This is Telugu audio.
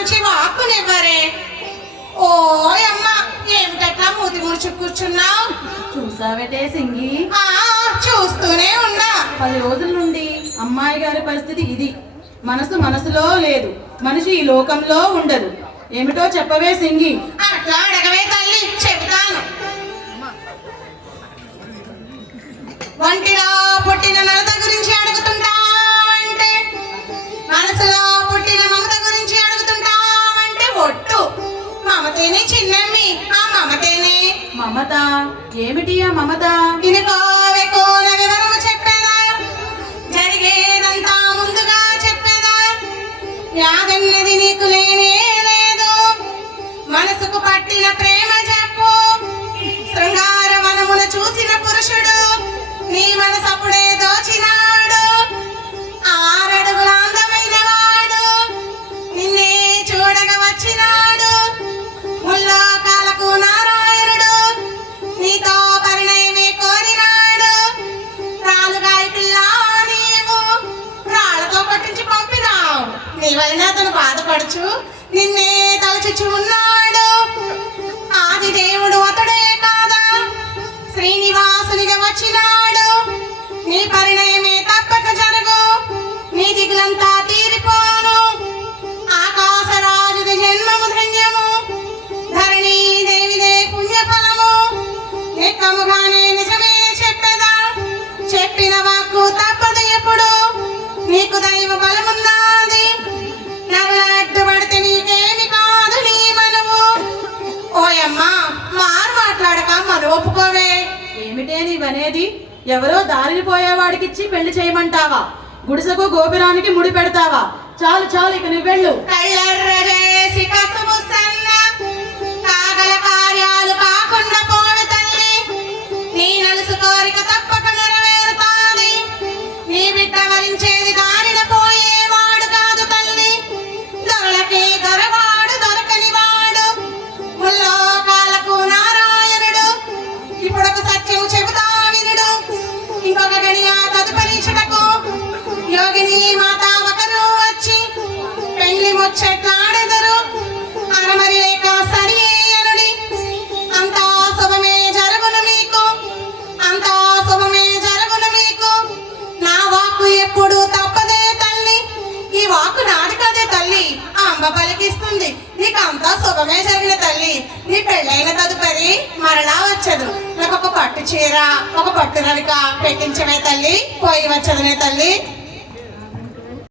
మంచి వాక్కునివ్వరే. ఓ అమ్మ, ఏమిటట్లా మూతి ముడుచు కూర్చున్నావు? చూసావేటే సింగి? చూస్తూనే ఉన్నా. 10 రోజుల నుండి అమ్మాయి గారి పరిస్థితి ఇది. మనసులో లేదు, మనిషి ఈ లోకంలో ఉండదు. ఏమిటో చెప్పవే సింగి. అట్లా అడగవే తల్లి, చెబుతాను. ఒంటిలో పుట్టిన నలత గురించి అడుగుతుంటా అంటే, మనసులో పుట్టిన మమత గురించి అడుగుతుంటా అంటే ఒట్టు. మమతేనే చిన్నమ్మి, ఆ మమతేనే. మమత ఏమిటి? ఆ మమత ఇనుకోవే కోన వివరము చెప్పేదా, జరిగేదంతా ముందుగా చెప్పేదా. యాదన్నది నీకు లేనే లేదు, మనసుకు పట్టిన ప్రేమ చెప్పు. శృంగార వనమున చూసిన పురుషుడు నీ మనసప్పుడే దోచినాడు. 6 అడుగుల అందమైన వాడు నిన్నే చూడగా వచ్చినాడు. ముల్లోకాలకు నారాయణుడు నీతో పరిణయమే కోరినాడు. రాలుగాయ పిల్ల నీవు రాళ్లతో పట్టించి పంపినావు. నీవైనా అతను బాధపడుచు నిన్నే తలచుచు ఉన్నాడు. ఆది దేవుడు అతడే కాదా, శ్రీనివాసునిగా వచ్చినాడు. నీ పరిణయమే తప్పక జరుగు, నీ దిగులంతా తీరిపోను. ఆకాశరాజుది జన్మము ధన్యము, ధరణీ దేవిదే పుణ్యఫలము. నిక్కముగానే నిజమే చెప్పేదా, చెప్పిన వాక్కు తప్పదు ఎప్పుడు. నీకు దైవ బలమున్నది, నరుల అడ్డుపడితే నీకేమి కాదు నీ మనవు. ఓయమ్మా, మారు మాట్లాడక మన ఒప్పుకోవే. ఏమిటే నీవనేది? ఎవరో దారిని పోయేవాడికిచ్చి పెళ్లి చేయమంటావా? గుడిసెకు గోపురానికి ముడి పెడతావా? చాలు చాలు, ఇక నువ్వెళ్ళు. కళ్ళెర్రజేసి కసుపు సన్న కాగల కార్యాలు కాకుండా పోడు తల్లి. నీ నలుసు కోరిక తప్పక నెరవేరుతాది. నీ బిడ్డ వరించేది దారిన పోయేవాడు కాదు తల్లి. దొరలకి దొరవాడు దొరకని వాడు, ముల్లోకాలకు నారాయణుడు. ఇప్పుడొక సత్యము చెబుతా వినుడు, ఇంకొక గడియ తదుపరీక్షకు యోగిని మాత ఒకరు వచ్చి పెళ్లి ముచ్చట్లాడెదరు. అరమరి లేక సరి అనుడి, అంతా శుభమే జరుగును మీకు, అంతా శుభమే జరుగును మీకు. నా వాక్కు ఎప్పుడు తప్పదే తల్లి, ఈ వాక్కు నాది కదే తల్లి. అంబ పలికిస్తుంది, నీకు అంతా శుభమే జరిగిన తల్లి. నీ పెళ్ళైన తదుపరి మరలా వచ్చదు. నాకు ఒక పట్టు చీర, ఒక పట్టు రవిక పెట్టించమే తల్లి, పోయి వచ్చదనే తల్లి.